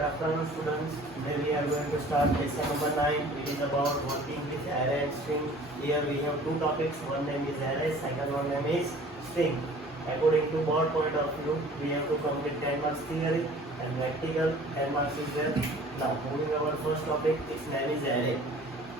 Good afternoon, students. Today we are going to start lesson number 9. It is about working with array and string. Here we have two topics. One name is array, second one name is string. According to board point of view, we have to complete 10 marks theory and practical 10 marks is there. Now moving our first topic, its name is array.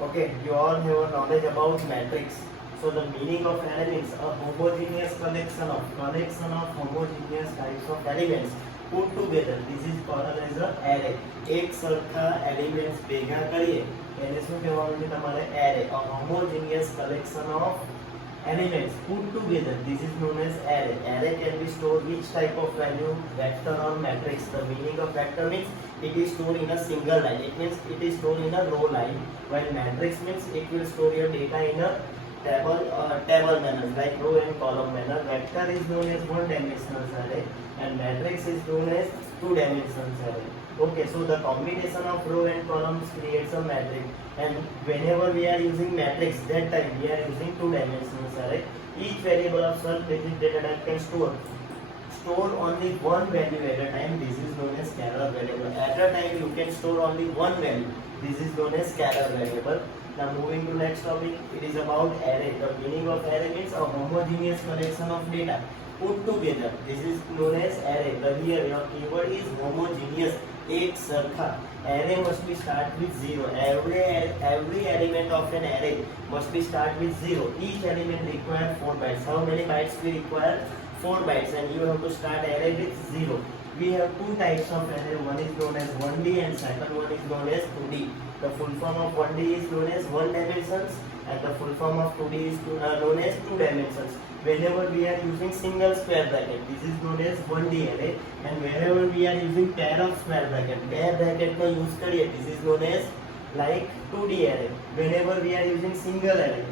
Okay, you all have a knowledge about matrix. So the meaning of array means a homogeneous collection of homogeneous types of elements put together. This is called as a array. એક સરખા elements ભેગા કરીએ એને શું કહેવાનું છે તમારે array, a homogeneous collection of elements put together. This is known as array. Array can be stored which type of value, vector or matrix. The meaning of vector means it is stored in a single line. It means it is stored in a row line, while matrix means it will store your data in a table manner, like row and column manner. Vector is known as one dimensional array and matrix is known as two dimensional array. Okay, so the combination of row and columns creates a matrix, and whenever we are using matrix, that time we are using two dimensional array. Each variable of self-digit data type can store only one value at a time. This is known as scalar variable. At a time you can store only one value. This is known as scalar variable. Now moving to next topic, it is about array. The meaning of array means a homogeneous collection of data put together. This is known as array. The here your keyword is homogeneous. एक सरखा. Array must be start with 0. Every element of an array must be start with 0. Each element require 4 bytes. How many bytes we require? 4 bytes, and you have to start array with 0. We have two types of array. One is known as 1D and second one is known as 2D. The full form of 1D is known as one dimensions and the full form of 2D is known as two dimensions. Whenever we are using single square bracket, this is known as 1D array, and wherever we are using pair of square bracket को use करिए, this is known as like 2D array. Whenever we are using single array,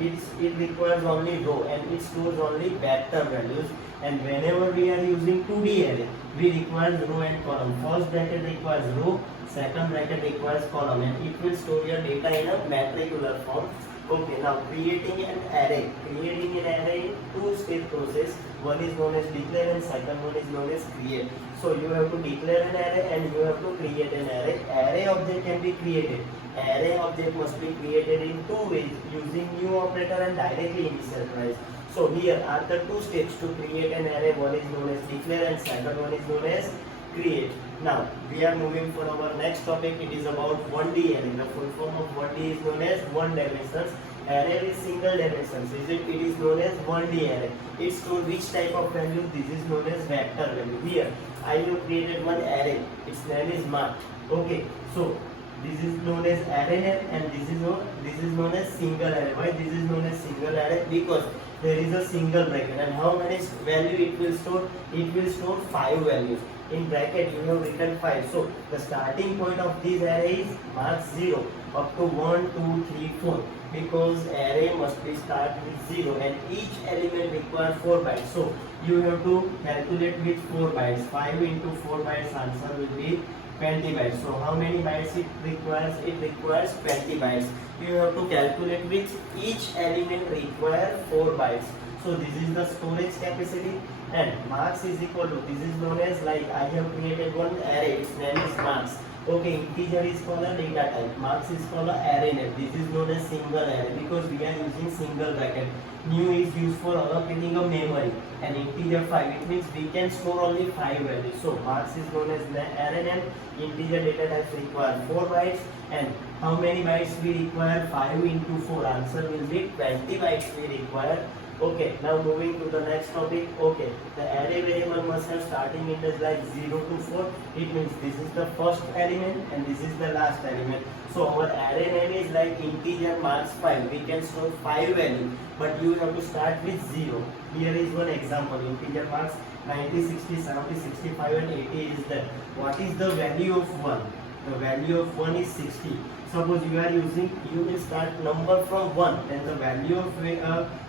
it requires only row and it stores only vector values. And whenever we are using 2D array, we require row and column. First bracket requires row, second bracket requires column, and it will store your data in a matricular form. Okay, now creating an array. Creating an array in two-step process. One is known as declare and second one is known as create. So you have to declare an array and you have to create an array. Array object can be created. Array object must be created in two ways, using new operator and directly initialize. So here are the two steps to create an array. One is known as declare and second one is known as create. Now we are moving for our next topic. It is about 1D array. The full form of 1D is known as one dimensions. Array with single dimensions. It is known as 1D array. It stores which type of value? This is known as vector value. Here I have created one array. Its name is marked. Okay, so this is known as array name and this is known as single array. Why this is known as single array? Because there is a single bracket, and how many value it will store? It will store 5 values. In bracket you have written 5. So the starting point of this array is marked 0 up to 1, 2, 3, 4. Because array must be start with 0 and each element requires 4 bytes. So you have to calculate with 4 bytes. 5 into 4 bytes, answer will be 20 bytes. So how many bytes it requires? It requires 20 bytes. You have to calculate which each element require 4 bytes. So this is the storage capacity, and marks is equal to, this is known as, like I have created one array, its name is marks. Okay, integer is called a data type, marks is called a array name. This is known as single array because we are using single bracket. New is used for allocating a memory, and integer 5, it means we can store only 5 values. So marks is known as the array name. Integer data types require 4 bytes, and how many bytes we require? 5 into 4, answer will be 20 bytes we require. Okay, now moving to the next topic. Okay, the array variable must have starting index like 0 to 4. It means this is the first element and this is the last element. So our array name is like integer marks 5. We can store 5 values, but you have to start with 0. Here is one example. Integer marks 90, 60, 70, 65 and 80 is there. What is the value of 1? The value of 1 is 60. Suppose you are using, you will start number from 1, then the value of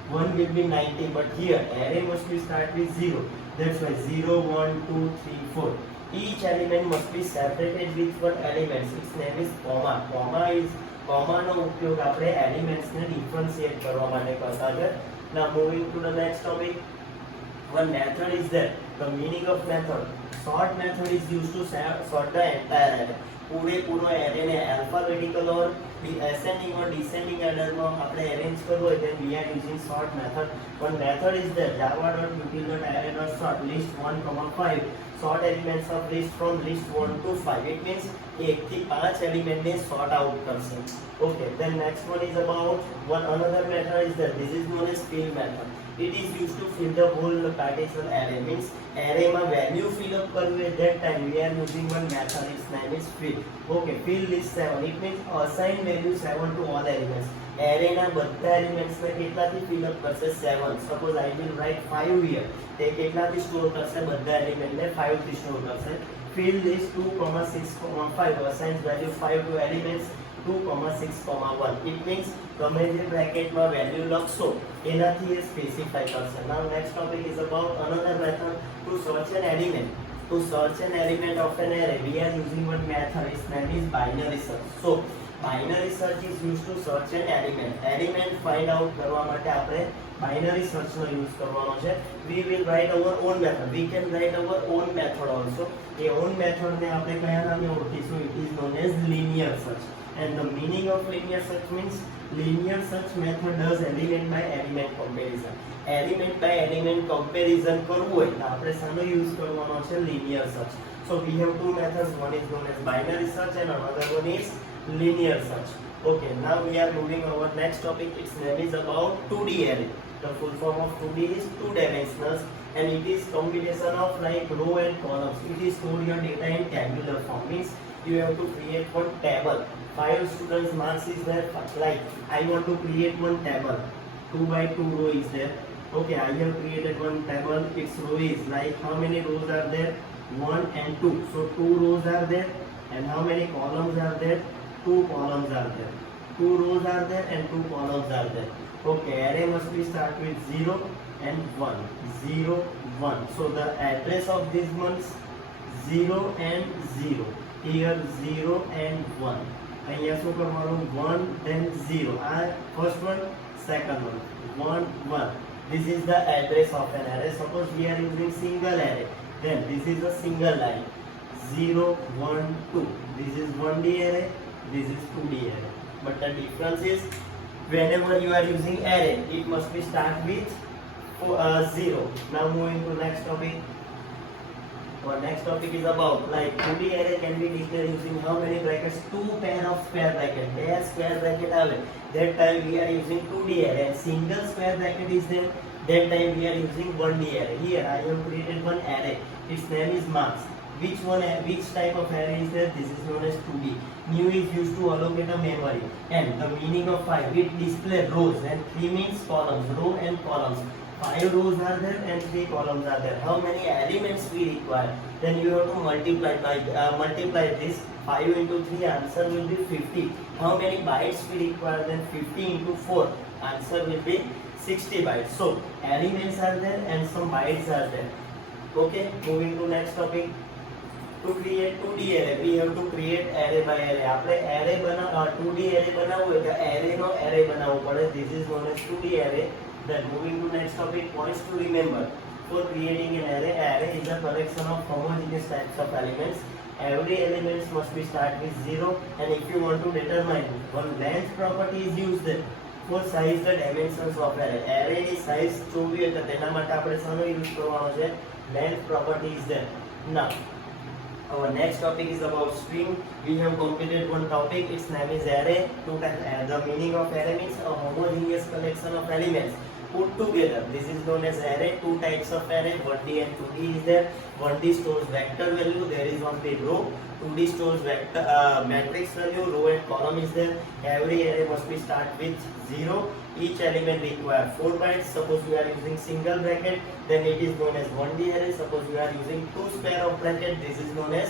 1 will be 90, but here array must be start with 0. That's why 0, 1, 2, 3, 4. Each element must be separated with what elements? Its name is comma. Comma નો ઉપયોગ આપણે elements ને differentiate કરવા માટે કરતા છે. Now moving to the next topic. One method is there. The meaning of method. Sort method is used to sort the entire array. पूरे पूरो array ने alphabetical और ascending or descending order में આપણે arrange કરવો હોય then we are using sort method. One method is there java.util.array.sort list 1, 5 sort elements of list from list 1 to 5. It means 1 થી 5 element ને sort out કરશે. Okay, then next one is about another method is there. This is known as fill method. It is used to fill the whole partition array. Means array માં value fill up કરવું at that time we are using one method. Its name is fill. Okay, fill list 7. It means assign value 7 to all elements. Array ના બધા elements ને કેટલાથી fill up કરશે 7. Suppose I will write 5 here. તે કેટલાથી store કરશે બધા element ને 5 થી store કરશે. Fill list 2, 6, 5 assigns value 5 to elements 2, 6, 1. It means તમે જે બ્રેકેટમાં વેલ્યુ લખશો એનાથી એ સ્પેસિફાઈ કરશે. Now next topic is about another method to search an element. To search an element of an array we are using one method. Its name is binary search. So binary search is used to search an element. Element find out કરવા માટે આપણે binary search નો use કરવાનો છે. We will write our own method. We can write our own method also. A own method ને આપણે કયા નામે ઓળખીશું? It is known as linear search. And the meaning of linear search means linear search method does element by element comparison. Element by element comparison કરવું હોય તો આપણે શાનો use કરવાનો છે? Linear search. So we have two methods. One is known as binary search and another one is linear search. Okay, now we are moving our next topic. Its name is about 2D array. The full form of 2D is two dimensionals and it is combination of like row and columns. It is store your data in tabular form. Means you have to create one table. 5 students marks is there. Like I want to create one table. 2 by 2 row is there. Okay, I have created one table. Its row is like how many rows are there? 1 and 2. So 2 rows are there. And how many columns are there? 2 columns are there. 2 rows are there and 2 columns are there. Okay, array must be start with 0 and 1. 0, 1. So the address of these ones 0 and 0. Here 0 and 1. અહીંયા શું કરવાનું? 1 then 0. First one, second one. 1, 1. This is the address of an array. Suppose we are using single array. Then this is a single line. 0, 1, 2. This is 1D array. This is 2D array. But the difference is whenever you are using array, it must be start with 0. Now moving to next topic. Our next topic is about like 2D array can be declared using how many brackets? 2 pair of square bracket. There square bracket આવે. That time we are using 2D array. And single square bracket is there. That time we are using 1D array. Here I have created one array. Its name is marks. Which type of array is there? This is known as 2D. New is used to allocate a memory. And the meaning of 5, it display rows and 3 means columns. Row and columns. 5 rows are there and 3 columns are there. How many elements we require? Then you have to multiply this. 5 into 3, answer will be 50. How many bytes we require? Then 50 into 4, answer will be 60 bytes. So elements are there and some bytes are there. Okay, moving to next topic. To create 2D array, we have to create array by array. આપણે array 2D array બનાવવું હોય તો array નો array બનાવવો પડે. This is known as 2D array. Then moving to next topic, points to remember. For creating an array is a collection of homogeneous types of elements. Every element must be start with 0. And if you want to determine one length property is used there. For size the dimensions of array. Array ની size જોવી હોય તો તેના માટે આપણે શાનો use કરવાનો છે? Length property is there. Now our next topic is about string. We have completed one topic. Its name is array. The meaning of array means a homogeneous collection of elements put together. This is known as array. Two types of array, 1D and 2D is there. 1D stores vector value, there is only row. 2D stores vector matrix value, row and column is there. Every array must be start with 0. Each element require 4 bytes. Suppose we are using single bracket, then it is known as 1D array. Suppose we are using 2 square of bracket, this is known as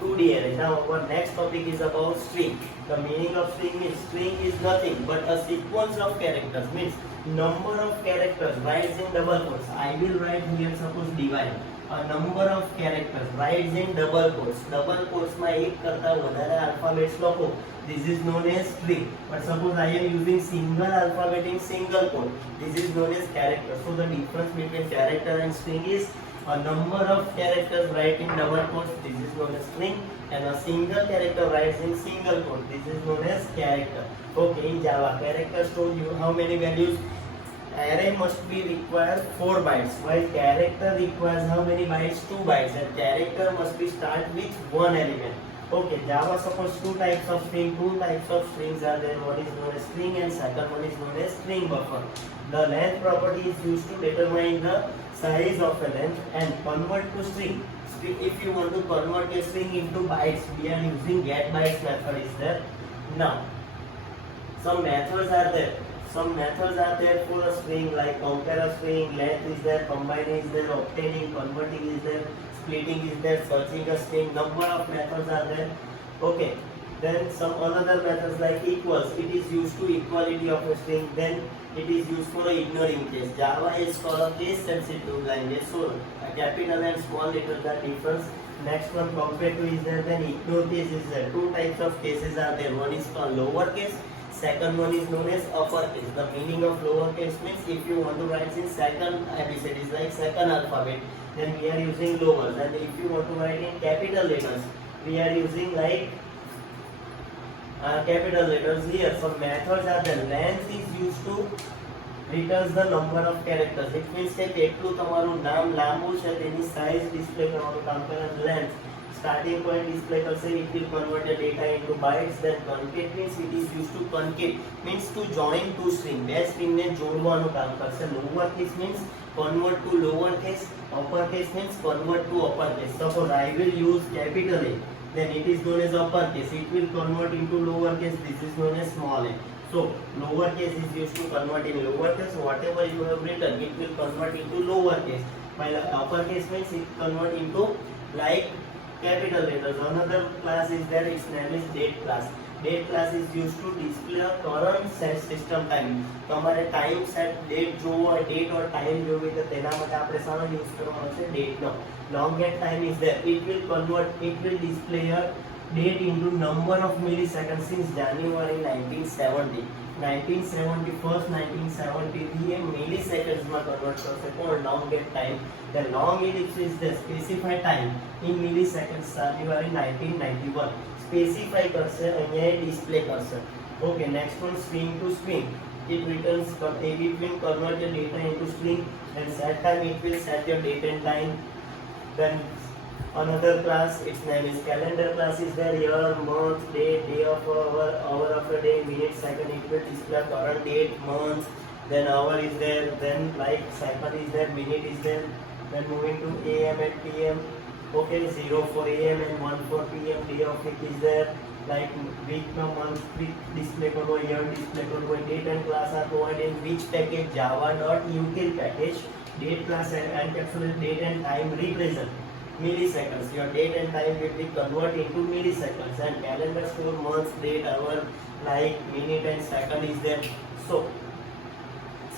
2D array. Now our next topic is about string. The meaning of string is nothing but a sequence of characters. Means number of characters writes in double quotes. I will write here suppose divide. A number of characters writes in double quotes. Double quotes માં એક કરતા વધારે alphabets લખો. This is known as string. But suppose I am using single alphabet in single quote. This is known as character. So the difference between character and string is A number of characters write in double quotes, this is known as string, and a single character writes in single quote, this is known as character. Okay, in Java, characters told you how many values. Array must be required 4 bytes, while character requires how many bytes? 2 bytes, and character must be start with one element. Okay, Java supports two types of string. Two types of strings are there. One is known as string and second one is known as string buffer. The length property is used to determine the size of a length and convert to string. If you want to convert a string into bytes, we are using getBytes method is there. Now, some methods are there. Some methods are there for a string, like compare a string, length is there, combine is there, obtaining, converting is there, splitting is there, searching a string. Number of methods are there. Okay. Then some another methods like equals. It is used to equality of a string. Then it is used for ignoring case. Java is called a case sensitive language. So capital and small letters are different. Next one compare to is there. Then ignore case is there. Two types of cases are there. One is called lower case. Second one is known as uppercase. The meaning of lowercase means if you want to write in second ABCD, is like second alphabet, then we are using lower. Then if you want to write in capital letters, we are using like capital letters here. Some methods are the length is used to returns the number of characters. It means કે કેટલું તમારું નામ લાંબુ છે તેની size display કરવાનું કામ કરે length. Starting point display કરશે, it will convert the data into bytes. Then concate means it is used to concate means to join two string. બે string ને જોડવાનું કામ કરશે. Lower case means convert to lower case. Upper case means convert to upper case. Suppose I will use capital A, then it is known as upper case. It will convert into lower case. This is known as small a. So lower case is used to convert in lower case. Whatever you have written, it will convert into lower case. While upper case means it convert into like capital letters. Another class is there, its name is date class. Date class is used to display a current set system time. તમારે time set date જોવો હોય, date or time જોવી તો તેના માટે આપણે શાનો use કરવાનો છે? date no. Longest time is there. It will convert, it will display a date into number of milliseconds since January 1970. 1970 milliseconds માં convert કરશે કોણ? longest time. The long ellipse is the specified time in milliseconds. January 1991 specify કરશે, અહીંયા display કરશે. Okay, next one string to string. It returns, it will convert the data into string, and set time it will set your date and time. Then another class, its name is calendar class is there. Year, month, day, day of hour, hour of a day, minute, second. It will display current date, month. Then hour is there. Then like second is there, minute is there. Then moving to AM and PM. Okay, 0 for AM and 1 for PM. Day of week is there. Like week, month, week display करवो, year display करवो. Date and class are provided in which package? Java.util package. Date class and encapsulate date and time represent milliseconds. Your date and time will be converted into milliseconds, and calendar store months, date, hour, like minute and second is there. So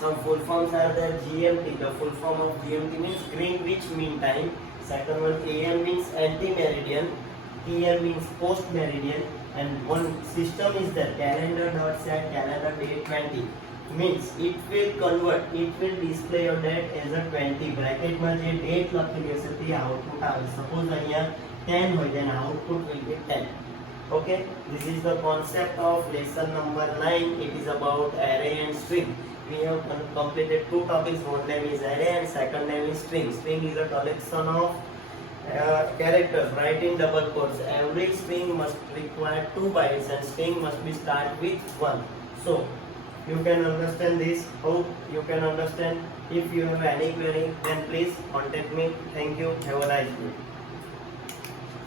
some full forms are there. GMT, the full form of GMT means Greenwich Mean Time. Second one, AM means anti-meridian. PM means post-meridian. And one system is there, calendar.set calendar date 20. Means it will convert, it will display your date as a 20. Bracket માં જે date લખેલી હશે તે output આવે. Suppose અહીંયા 10 હોય, then output will be 10. Okay, this is the concept of lesson number 9. It is about array and string. We have completed two topics. One name is array and second name is string. String is a collection of characters write in double quotes. Every string must require 2 bytes and string must be start with 1. So you can understand this. Hope you can understand. If you have any query, then please contact me. Thank you. Have a nice day.